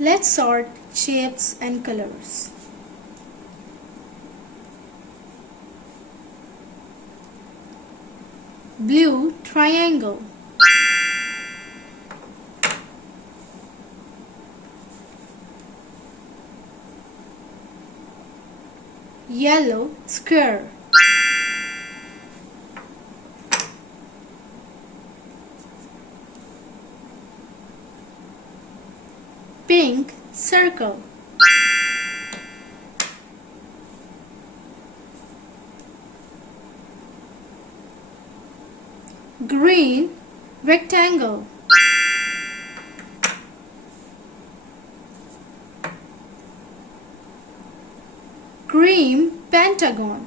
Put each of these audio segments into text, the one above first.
Let's sort shapes and colors. Blue triangle. Yellow square. Pink circle. Green rectangle. Green pentagon.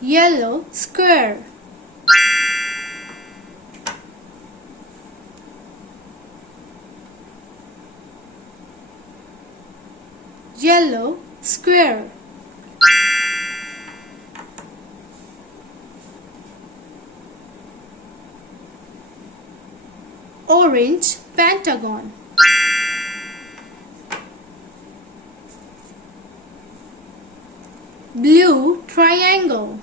Yellow square. Yellow square. Orange pentagon. Blue triangle.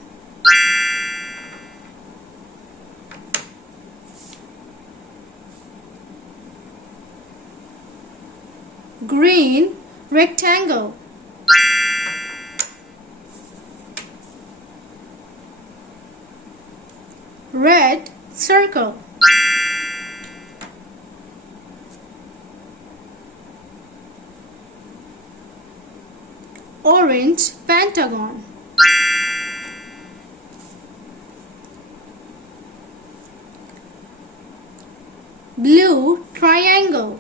Green rectangle. Red circle. Orange pentagon. Blue triangle.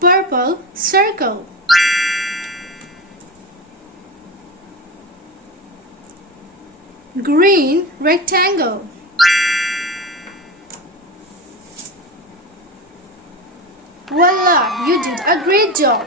Purple circle. Green rectangle. Voila! You did a great job!